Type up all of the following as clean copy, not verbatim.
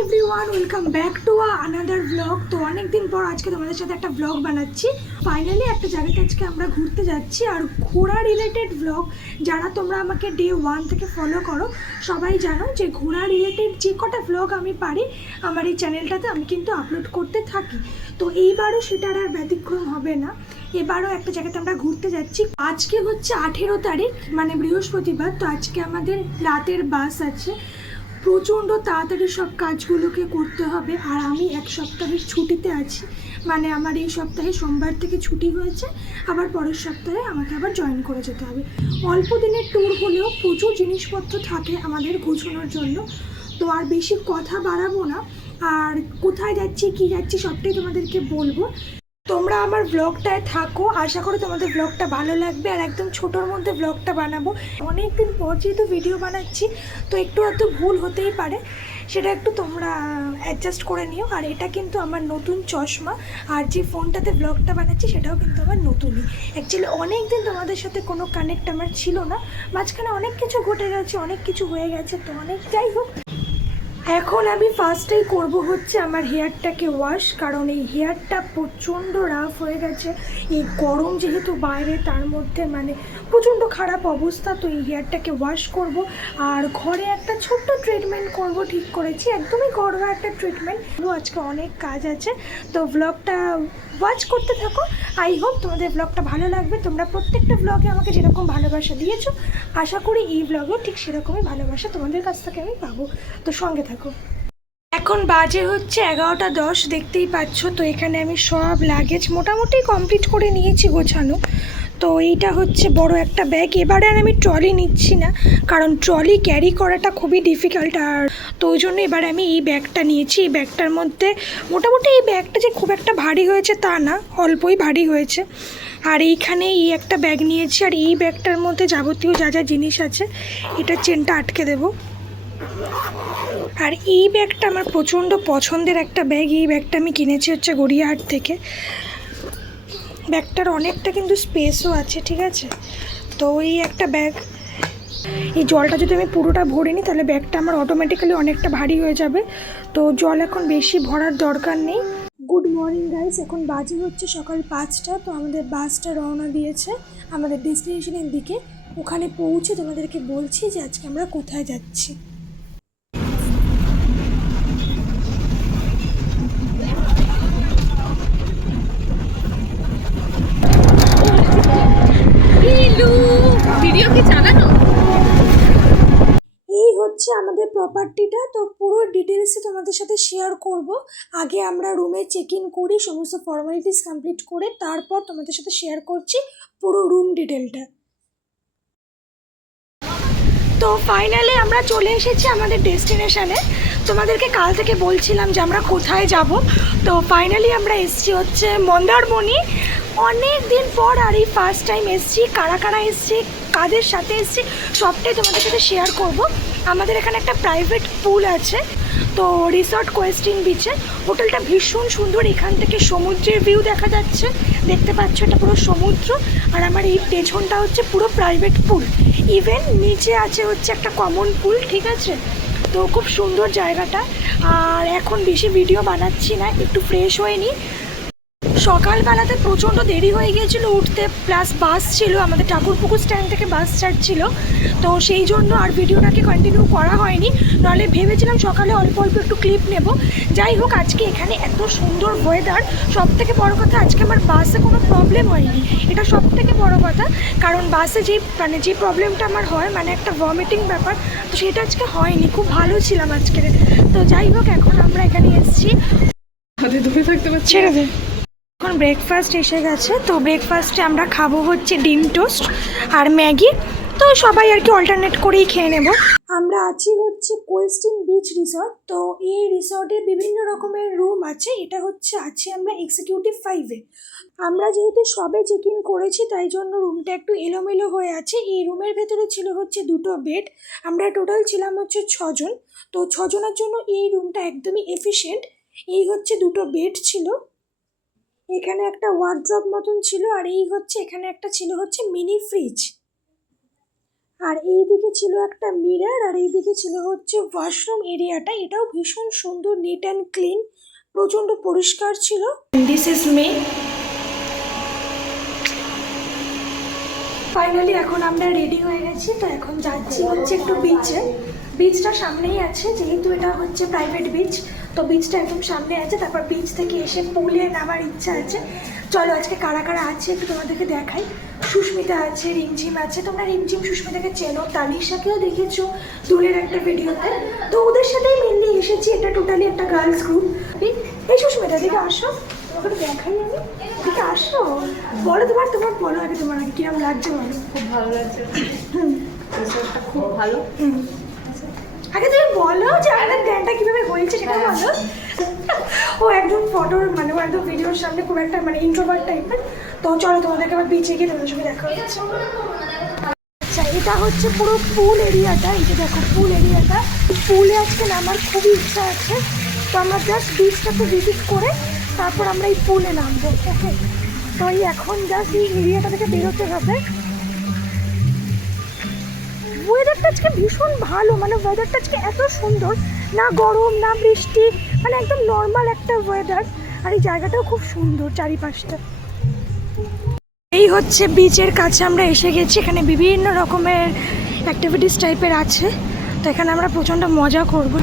Everyone, welcome back to another blog. তো অনেকদিন পর আজকে তোমাদের সাথে একটা ব্লগ বানাচ্ছি। ফাইনালি একটা জায়গাতে আজকে আমরা ঘুরতে যাচ্ছি, আর ঘোরা রিলেটেড ব্লগ। যারা তোমরা আমাকে ডে 1 থেকে ফলো করো সবাই জানো যে ঘোরা রিলেটেড যে কটা ব্লগ আমি পারি আমার এই চ্যানেলটাতে আমি কিন্তু আপলোড করতে থাকি। তো এইবারও সেটার আর ব্যতিক্রম হবে না। এবারও একটা জায়গাতে আমরা ঘুরতে যাচ্ছি। আজকে হচ্ছে 18 তারিখ, মানে বৃহস্পতিবার। তো আজকে আমাদের রাতের বাস আছে। প্রচণ্ড তাড়াতাড়ি সব কাজগুলোকে করতে হবে, আর আমি এক সপ্তাহের ছুটিতে আছি। মানে আমার এই সপ্তাহে সোমবার থেকে ছুটি হয়েছে, আবার পরের সপ্তাহে আমাকে আবার জয়েন করে যেতে হবে। অল্প দিনের ট্যুর হলেও প্রচুর জিনিসপত্র থাকে আমাদের গোছানোর জন্য। তো আর বেশি কথা বাড়াবো না, আর কোথায় যাচ্ছি কী যাচ্ছি সবটাই তোমাদেরকে বলবো। তোমরা আমার ব্লগটায় থাকো, আশা করি তোমাদের ব্লগটা ভালো লাগবে। আর একদম ছোটোর মধ্যে ব্লগটা বানাবো। অনেক দিন পর যেহেতু ভিডিও বানাচ্ছি, তো একটু এত ভুল হতেই পারে, সেটা একটু তোমরা অ্যাডজাস্ট করে নিও। আর এটা কিন্তু আমার নতুন চশমা, আর যে ফোনটাতে ব্লগটা বানাচ্ছি সেটাও কিন্তু আমার নতুনই। অ্যাকচুয়ালি অনেক দিন তোমাদের সাথে কোনো কানেক্ট আমার ছিল না, মাঝখানে অনেক কিছু ঘটে গেছে, অনেক কিছু হয়ে গেছে। তো অনেক যাই হোক, এখন আমি ফার্স্টেই করব হচ্ছে আমার হেয়ারটাকে ওয়াশ, কারণ এই হেয়ারটা প্রচণ্ড রাফ হয়ে গেছে। এই গরম যেহেতু বাইরে, তার মধ্যে মানে প্রচণ্ড খারাপ অবস্থা। তো এই হেয়ারটাকে ওয়াশ করব, আর ঘরে একটা ছোট্ট ট্রিটমেন্ট করব ঠিক করেছি, একদমই ঘরোয়া একটা ট্রিটমেন্ট। আজকে অনেক কাজ আছে, তো ব্লগটা ওয়াচ করতে থাকো। আই হোপ তোমাদের ব্লগটা ভালো লাগবে। তোমরা প্রত্যেকটা ব্লগে আমাকে যেরকম ভালোবাসা দিয়েছো, আশা করি এই ব্লগেও ঠিক সেরকমই ভালোবাসা তোমাদের কাছ থেকে আমি পাবো। তো সঙ্গে থাকো। এখন বাজে হচ্ছে 11:10, দেখতেই পাচ্ছ। তো এখানে আমি সব লাগেজ মোটামুটি কমপ্লিট করে নিয়েছি গোছানো। তো এইটা হচ্ছে বড় একটা ব্যাগ। এবারে আর আমি ট্রলি নিচ্ছি না, কারণ ট্রলি ক্যারি করাটা খুবই ডিফিকাল্ট। আর তো ওই জন্য এবারে আমি এই ব্যাগটা নিয়েছি। এই ব্যাগটার মধ্যে মোটামুটি, এই ব্যাগটা যে খুব একটা ভারী হয়েছে তা না, অল্পই ভারী হয়েছে। আর এইখানে এই একটা ব্যাগ নিয়েছি, আর এই ব্যাগটার মধ্যে যাবতীয় যা যা জিনিস আছে, এটা চেনটা আটকে দেবো। আর এই ব্যাগটা আমার প্রচণ্ড পছন্দের একটা ব্যাগ। এই ব্যাগটা আমি কিনেছি হচ্ছে গড়িয়াহাট থেকে। ব্যাগটার অনেকটা কিন্তু স্পেসও আছে, ঠিক আছে। তো এই একটা ব্যাগ। এই জলটা যদি আমি পুরোটা ভরে নিই তাহলে ব্যাগটা আমার অটোমেটিক্যালি অনেকটা ভারী হয়ে যাবে। তো জল এখন বেশি ভরার দরকার নেই। গুড মর্নিং গাইস, এখন বাজে হচ্ছে সকাল 5টা। তো আমাদের বাসটা রওনা দিয়েছে আমাদের ডেস্টিনেশনের দিকে। ওখানে পৌঁছে তোমাদেরকে বলছি যে আজকে আমরা কোথায় যাচ্ছি। ভিডিও কি চালানো? এই হচ্ছে আমাদের প্রপার্টিটা। তো পুরো ডিটেলসে তোমাদের সাথে শেয়ার করব। আগে আমরা রুমে চেক ইন করি, সমস্ত ফর্মালিটিস কমপ্লিট করে তারপর তোমাদের সাথে শেয়ার করছি পুরো রুম ডিটেলটা। তো ফাইনালি আমরা চলে এসেছি আমাদের ডেস্টিনেশনে। তোমাদেরকে কাল থেকে বলছিলাম যে আমরা কোথায় যাব। তো ফাইনালি আমরা এসেছি হচ্ছে মন্দারমণি। অনেক দিন পর, আর এই ফার্স্ট টাইম এসেছি। কারা কারা এসেছি, কাদের সাথে এসেছি, সবটাই তোমাদের সাথে শেয়ার করব। আমাদের এখানে একটা প্রাইভেট পুল আছে, তো রিসর্ট কোয়েস্টিং বিচে। হোটেলটা ভীষণ সুন্দর, এখান থেকে সমুদ্রের ভিউ দেখা যাচ্ছে, দেখতে পাচ্ছ এটা পুরো সমুদ্র। আর আমার এই পেছনটা হচ্ছে পুরো প্রাইভেট পুল। ইভেন নিচে আছে হচ্ছে একটা কমন পুল, ঠিক আছে। তো খুব সুন্দর জায়গাটা। আর এখন বেশি ভিডিও বানাচ্ছি না, একটু ফ্রেশ হয়ে নিই। সকালবেলাতে প্রচণ্ড দেরি হয়ে গিয়েছিল উঠতে, প্লাস বাস ছিল আমাদের ঠাকুরপুকুর স্ট্যান্ড থেকে বাস ছাড়ছিল। তো সেই জন্য আর ভিডিওটাকে কন্টিনিউ করা হয়নি, নাহলে ভেবেছিলাম সকালে অল্প অল্প একটু ক্লিপ নেব। যাই হোক, আজকে এখানে এত সুন্দর ওয়েদার। সব থেকে বড়ো কথা, আজকে আমার বাসে কোনো প্রবলেম হয়নি, এটা সব থেকে বড়ো কথা। কারণ বাসে যে প্রবলেমটা আমার হয়, মানে একটা ভমিটিং ব্যাপার, তো সেটা আজকে হয়নি। খুব ভালো ছিলাম আজকে। তো যাই হোক, এখন আমরা এখানে এসেছি। ছেড়ে দে। এখন ব্রেকফাস্ট এসে গেছে। তো ব্রেকফাস্টে আমরা খাবো হচ্ছে ডিম টোস্ট আর ম্যাগি। তো সবাই আর কি অল্টারনেট করেই খেয়ে নেব। আমরা আছি হচ্ছে কোয়েস্টিং বিচ রিসর্ট। তো এই রিসর্টে বিভিন্ন রকমের রুম আছে। এটা হচ্ছে আছি আমরা এক্সিকিউটিভ 5-এ। আমরা যেহেতু সবে চেক ইন করেছি, তাই জন্য রুমটা একটু এলোমেলো হয়ে আছে। এই রুমের ভেতরে ছিল হচ্ছে 2টো বেড। আমরা টোটাল ছিলাম হচ্ছে 6 জন। তো 6 জনের জন্য এই রুমটা একদমই এফিশিয়েন্ট। এই হচ্ছে 2টো বেড ছিল, এখানে একটা ওয়ার্ড্রপ মতন ছিল, আর এই হচ্ছে এখানে একটা ছিল হচ্ছে মিনি ফ্রিজ। আর এইদিকে ছিল একটা মিরর, আর এইদিকে ছিল হচ্ছে ওয়াশরুম এরিয়াটা। এটাও ভীষণ সুন্দর, নিট অ্যান্ড ক্লিন, প্রচণ্ড পরিষ্কার ছিল। This is me. ফাইনালি এখন আমরা রেডি হয়ে গেছি। তো এখন যাচ্ছি হচ্ছে একটু বিচে। বিচটা সামনেই আছে, যেহেতু এটা হচ্ছে প্রাইভেট বিচ, তো বিচটা একদম সামনে আছে। তারপর বিচ থেকে এসে পুলে নামার ইচ্ছা আছে। চলো আজকে কারা কারা আছে একটু তোমাদেরকে দেখাই। সুস্মিতা আছে, রিমঝিম আছে। তোমরা রিমঝিম সুস্মিতাকে চেনো, তালিশাকেও দেখেছো দূরের একটা ভিডিওতে। তো ওদের সাথেই মেনলি এসেছি। এটা টোটালি একটা গার্লস গ্রুপ। এই সুস্মিতা দিকে আসো, তোমাকে দেখাই আমি। দিকে আসো, বলো তোমার বলো আগে, তোমার আগে কিরম লাগছে বলো। খুব ভালো লাগছে, খুব ভালো। আগে তুমি বলো যে আমাদের গানটা কিভাবে হয়েছে সেটা বলো। ও একদম ফটোর মানে ও একদম ভিডিওর সামনে খুব একটা মানে ইন্ট্রোভার্ট টাইপের। তো চলো তোমাদেরকে আবার বিচে গিয়ে তোমাদের সঙ্গে দেখা হচ্ছে। আচ্ছা, এটা হচ্ছে পুরো পুল এরিয়াটা। এই যে দেখো পুল এরিয়াটা। পুলে আজকে নামার খুবই ইচ্ছা আছে। তো আমরা জাস্ট বিচটাকে ভিজিট করে তারপর আমরা এই পুলে নামবো। ওকে, তো এই এখন জাস্ট এই এরিয়াটা থেকে বেরোতে হবে। ওয়েদারটা আজকে ভীষণ ভালো, মানে ওয়েদারটা আজকে এত সুন্দর, না গরম না বৃষ্টি, মানে একদম নর্মাল একটা ওয়েদার। আর এই জায়গাটাও খুব সুন্দর চারিপাশটা। এই হচ্ছে বিচের কাছে আমরা এসে গেছি। এখানে বিভিন্ন রকমের অ্যাক্টিভিটিস টাইপের আছে। তো এখানে আমরা প্রচণ্ড মজা করবো।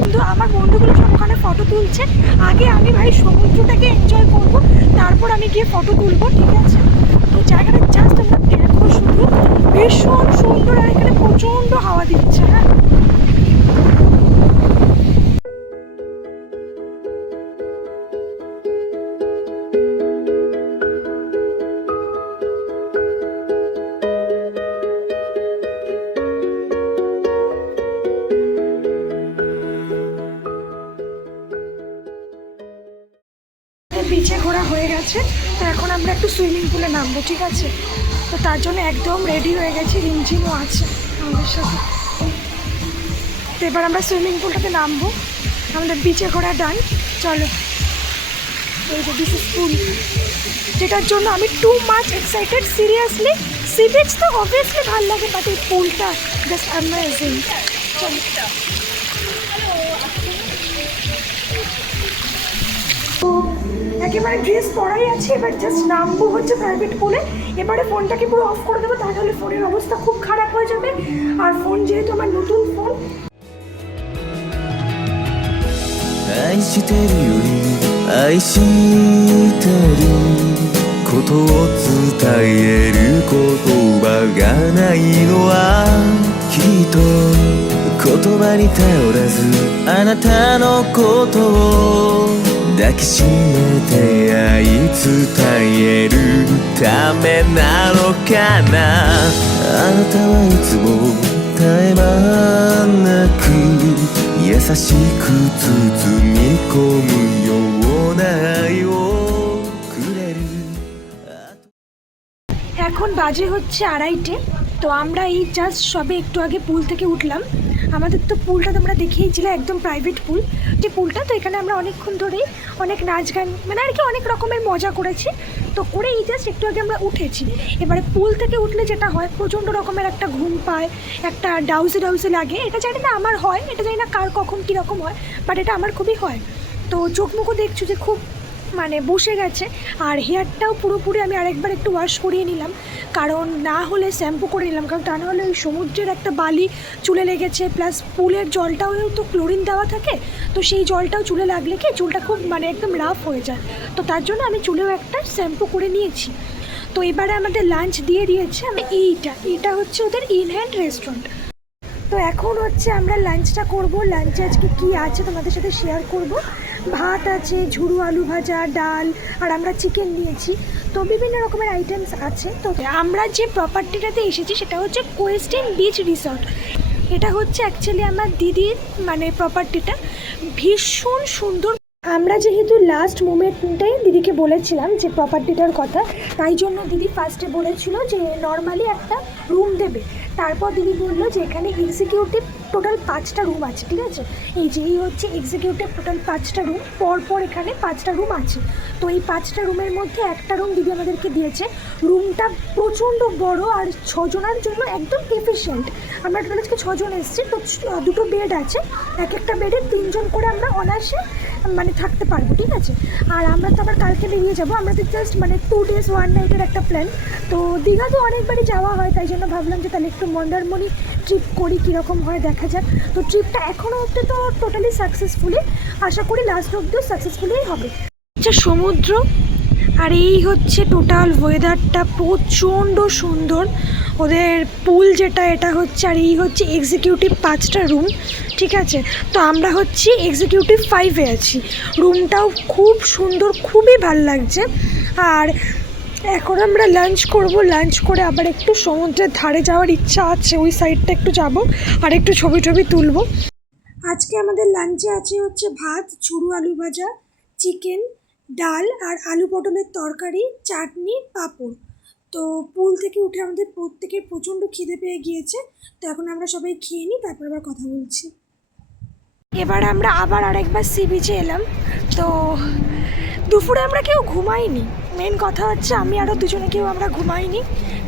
কিন্তু আমার বন্ধুগুলো সব ওখানে ফটো তুলছে। আগে আমি ভাই সমুদ্রটাকে এনজয় করবো, তারপর আমি গিয়ে ফটো তুলবো, ঠিক আছে? তো জায়গাটা জাস্ট আমরা দেখো শুধু, ভীষণ সুন্দর। আর এখানে প্রচণ্ড হাওয়া দিচ্ছে। হ্যাঁ, বিচে ঘোরা হয়ে গেছে। তো এখন আমরা একটু সুইমিং পুলে নামবো, ঠিক আছে? তো তার জন্য একদম রেডি হয়ে গেছি, রিমঝিমও আছে আমাদের সাথে। তো এবার আমরা সুইমিং পুলটাতে নামবো। আমাদের বিচে ঘোরা ডান। চলো, এই যে দিস ইজ পুল, যেটার জন্য আমি too much excited. Seriously, sea beach তো অবভিয়াসলি ভালো লাগে, বাট এই পুলটা জাস্ট অ্যামেজিং। চলো, তো একেবারে ড্রেস পরাই আছে। এবার জাস্ট নামবো হচ্ছে প্রাইভেট পুলে। এবারে ফোনটাকে পুরো অফ করে দেবো, তাহলে ফোনের অবস্থা খুব খারাপ হয়ে যাবে। আর ফোন যেহেতু আমার নতুন ফোন। 愛してるより愛してることを伝える言葉がないのはきっと言葉に頼らずあなたのことを抱きしめて愛伝えるためなのかな。あなたはいつも絶え間なく優しく包み込むような愛をくれる。 এখন বাজে হচ্ছে 2:30। তো আমরা এই জাস্ট সবে একটু আগে পুল থেকে উঠলাম। আমাদের তো পুলটা তোমরা দেখেইছিলে, একদম প্রাইভেট পুল যে পুলটা। তো এখানে আমরা অনেকক্ষণ ধরেই অনেক নাচ গান মানে আর কি অনেক রকমের মজা করেছি। তো করে এই জাস্ট একটু আগে আমরা উঠেছি। এবারে পুল থেকে উঠলে যেটা হয়, প্রচণ্ড রকমের একটা ঘুম পায়, একটা ডাউসে লাগে। এটা জানি না আমার হয়, এটা জানি না কার কখন কীরকম হয়, বাট এটা আমার খুবই হয়। তো চোখ মুখও দেখছো যে খুব মানে বসে গেছে। আর হেয়ারটাও পুরোপুরি আমি আরেকবার একটু ওয়াশ করিয়ে নিলাম, কারণ না হলে শ্যাম্পু করে নিলাম, কারণ তা নাহলে ওই সমুদ্রের একটা বালি চুলে লেগেছে, প্লাস পুলের জলটাও তো ক্লোরিন দেওয়া থাকে। তো সেই জলটাও চুলে লাগলে কি চুলটা খুব মানে একদম রাফ হয়ে যায়। তো তার জন্য আমি চুলেও একটা শ্যাম্পু করে নিয়েছি। তো এবারে আমাদের লাঞ্চ দিয়ে দিয়েছে। আমি এইটা হচ্ছে ওদের ইন হ্যান্ড রেস্টুরেন্ট। তো এখন হচ্ছে আমরা লাঞ্চটা করব। লাঞ্চে আজকে কী আছে তোমাদের সাথে শেয়ার করব। ভাত আছে, ঝুড়ো আলু ভাজা, ডাল, আর আমরা চিকেন নিয়েছি। তো বিভিন্ন রকমের আইটেমস আছে। তো আমরা যে প্রপার্টিটাতে এসেছি সেটা হচ্ছে কোয়েস্টিন বিচ রিসর্ট। এটা হচ্ছে অ্যাকচুয়ালি আমার দিদির মানে প্রপার্টিটা, ভীষণ সুন্দর। আমরা যেহেতু লাস্ট মোমেন্টে দিদিকে বলেছিলাম যে প্রপার্টিটার কথা, তাই জন্য দিদি ফার্স্টে বলেছিল যে নর্মালি একটা রুম দেবে। তারপর দিদি বললো যে এখানে এক্সিকিউটিভ টোটাল 5টা রুম আছে, ঠিক আছে। এই যে এই হচ্ছে এক্সিকিউটিভ, টোটাল 5টা রুম, পরপর এখানে 5টা রুম আছে। তো এই 5টা রুমের মধ্যে একটা রুম দিদি আমাদেরকে দিয়েছে। রুমটা প্রচণ্ড বড় আর 6 জনের জন্য একদম এফিশিয়েন্ট। আমরা টোটাল আজকে 6 জন এসেছি, তো 2টো বেড আছে, এক একটা বেডে 3 জন করে আমরা অনায়াসে মানে থাকতে পারবো, ঠিক আছে। আর আমরা তো আবার কালকে বেরিয়ে যাবো, আমরা তো জাস্ট মানে 2 days 1 night একটা প্ল্যান। তো দীঘা তো অনেকবারই যাওয়া হয়, তাই জন্য ভাবলাম যে তাহলে একটু মন্দারমণি ট্রিপ করি, কীরকম হয় দেখা যাক। তো ট্রিপটা এখনও অবধি তো টোটালি সাকসেসফুলি, আশা করি লাস্ট অবধিও সাকসেসফুলিই হবে। আচ্ছা, সমুদ্র আর এই হচ্ছে টোটাল ওয়েদারটা প্রচণ্ড সুন্দর। ওদের পুল যেটা এটা হচ্ছে, আর এই হচ্ছে এক্সিকিউটিভ 5টা রুম, ঠিক আছে। তো আমরা হচ্ছি এক্সিকিউটিভ 5-এ আছি। রুমটাও খুব সুন্দর, খুবই ভাল লাগছে। আর এখন আমরা লাঞ্চ করব, লাঞ্চ করে আবার একটু সমুদ্রের ধারে যাওয়ার ইচ্ছা আছে, ওই সাইডটা একটু যাব আর একটু ছবি টবি তুলব। আজকে আমাদের লাঞ্চে আছে হচ্ছে ভাত, ঝুড়ো আলু ভাজা, চিকেন, ডাল আর আলু পটলের তরকারি, চাটনি, পাঁপড়। তো পুল থেকে উঠে আমাদের প্রত্যেকের প্রচণ্ড খিদে পেয়ে গিয়েছে, তো এখন আমরা সবাই খেয়ে নিই, তারপর আবার কথা বলছি। এবার আমরা আবার আরেকবার সি বিচে এলাম। তো দুপুরে আমরা কেউ ঘুমাইনি, মেন কথা হচ্ছে আমি আরও দুজনে কেউ আমরা ঘুমাইনি,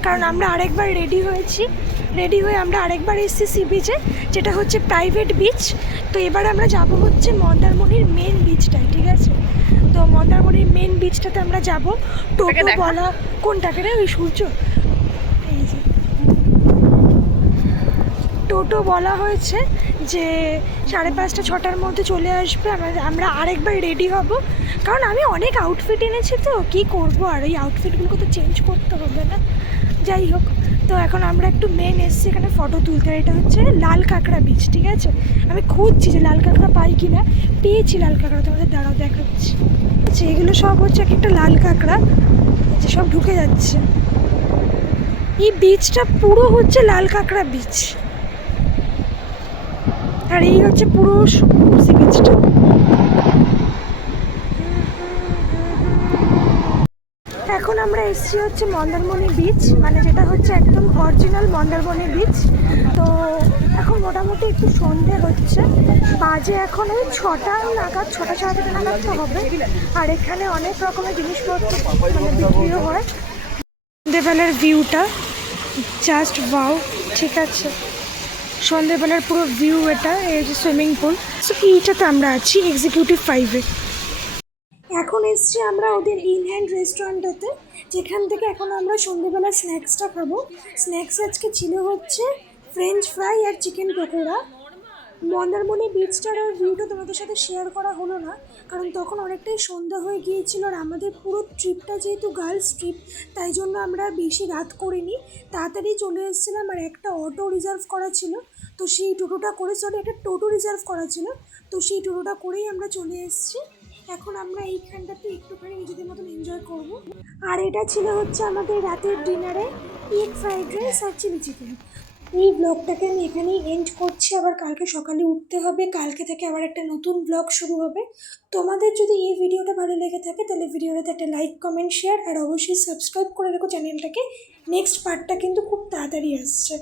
কারণ আমরা আরেকবার রেডি হয়েছি। রেডি হয়ে আমরা আরেকবার এসেছি সি বিচে, যেটা হচ্ছে প্রাইভেট বিচ। তো এবার আমরা যাব হচ্ছে মন্দারমণির মেন বিচটায়, ঠিক আছে। তো মন্দারমণির মেন বিচটাতে আমরা যাব। টোটো বলা কোনটাকে রে, ওই সূর্য, এই যে টোটো বলা হয়েছে যে 5:30 6টার মধ্যে চলে আসবে। আমরা আরেকবার রেডি হব, কারণ আমি অনেক আউটফিট এনেছি, তো কী করব, আর এই আউটফিটগুলোকে তো চেঞ্জ করতে হবে না। যাই হোক, তো এখন আমরা একটু মেন এসছি এখানে ফটো তুলতে। এটা হচ্ছে লাল কাঁকড়া বিচ, ঠিক আছে। আমি খুঁজছি যে লাল কাঁকড়া পাই কি না, পেয়েছি লাল কাঁকড়া, তোমাদের দাঁড়াও দেখাচ্ছি। আচ্ছা, এগুলো সব হচ্ছে একটা লাল কাঁকড়া, যে সব ঢুকে যাচ্ছে। এই বিচটা পুরো হচ্ছে লাল কাঁকড়া বিচ, আর এই হচ্ছে পুরো সি বিচটা। এখন আমরা এসেছি হচ্ছে মন্দারমণি বিচ, মানে যেটা হচ্ছে একদম অরিজিনাল মন্দারমণি বিচ। তো এখন মোটামুটি একটু সন্ধে হচ্ছে, বাজে এখন ওই 6টা নাগাদ, 6টা 6:30 নাগাদ তো হবে। আর এখানে অনেক রকমের জিনিসপত্র মানে বিক্রিও হয়। সন্ধেবেলার ভিউটা জাস্ট ওয়াও, ঠিক আছে। সন্ধেবেলার পুরো ভিউ এটা, এই যে সুইমিং পুল। সো এইটাতে আমরা আছি এক্সিকিউটিভ 5-এ। এখন এসছি আমরা ওদের ইন হ্যান্ড রেস্টুরেন্টটাতে, যেখান থেকে এখন আমরা সন্ধ্যেবেলা স্ন্যাক্সটা খাবো। স্ন্যাক্স আজকে ছিল হচ্ছে ফ্রেঞ্চ ফ্রাই আর চিকেন পকোড়া। মন্দারমণি বিচটার আর ভিউটা তোমাদের সাথে শেয়ার করা হলো না, কারণ তখন অনেকটাই সন্ধ্যা হয়ে গিয়েছিল, আর আমাদের পুরো ট্রিপটা যেহেতু গার্লস ট্রিপ, তাই জন্য আমরা বেশি রাত করিনি, তাড়াতাড়ি চলে এসেছিলাম। আর একটা অটো রিজার্ভ করা ছিল, তো সেই টোটোটা করে, একটা টোটো রিজার্ভ করা ছিল, তো সেই টোটোটা করেই আমরা চলে এসেছি। এখন আমরা এইখানটাতে একটুখানি নিজেদের মতন এনজয় করব। আর এটা ছিল হচ্ছে আমাদের রাতের ডিনারে এগ ফ্রাইড রাইস আর চিলি চিকেন। এই ব্লগটাকে আমি এখানেই এন্ড করছি, আবার কালকে সকালে উঠতে হবে, কালকে থেকে আবার একটা নতুন ব্লগ শুরু হবে। তোমাদের যদি এই ভিডিওটা ভালো লেগে থাকে তাহলে ভিডিওটাতে একটা লাইক, কমেন্ট, শেয়ার আর অবশ্যই সাবস্ক্রাইব করে রেখো চ্যানেলটাকে। নেক্সট পার্টটা কিন্তু খুব তাড়াতাড়ি আসছে।